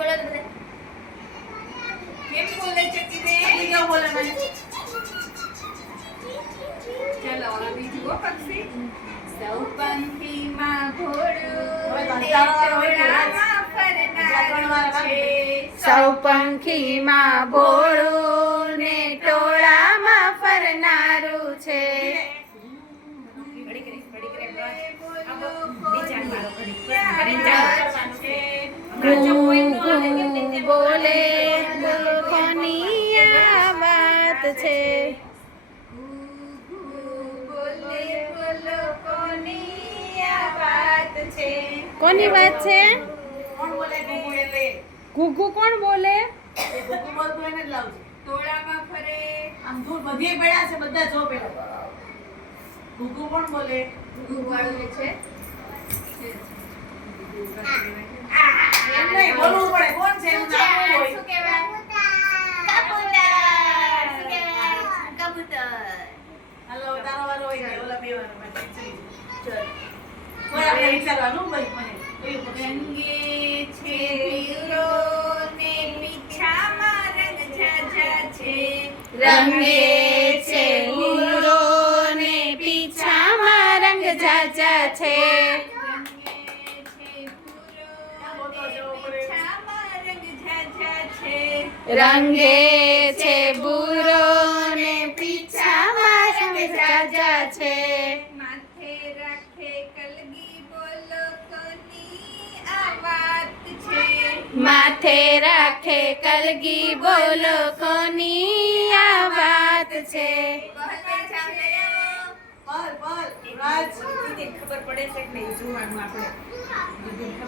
બોલો તો બધા કેમ બોલે ચકી બેન કેમ બોલે મને ચલો હવે બીજું હો પક્ષી સૌ પંખીમાં ઘોડું ને ટોળામાં ફરનારું છે સૌ પંખીમાં ભોળું ને ટોળામાં ફરનારું છે બોલે કોની આ વાત છે કોની વાત છે કોણ બોલે ગુગુ એટલે ઘુઘુ કોણ બોલે ગુગુ બોલતું એને જ લાવજો ટોળામાં ફરે આમ જો બધે પડ્યા છે બધા જો પેલા ગુગુ કોણ બોલે ગુગુ વાળું છે એમ નહીં બોલવું પડે કોણ છે એનું નામ હોય શું કહેવાય કબૂતર હાલો તારો વારો હોય ને ઓલા બે વારો માટે ચલ કોઈ આપણે વિચારવાનું ભાઈ મને રંગે છે પીરો ને પીછામાં રંગ ઝાઝા છે રંગે છે ભૂરો ને પીછામાં રંગ ઝાઝા છે રંગે છે ભૂરો ને પીછામાં રંગ ઝાઝા છે માથે રાખે કલગી બોલો કોની આ વાત છે માથે રાખે કલગી બોલો કોની આ વાત છે પલ રાજ ખબર પડે છે કે નહીં જોવાનું આપણે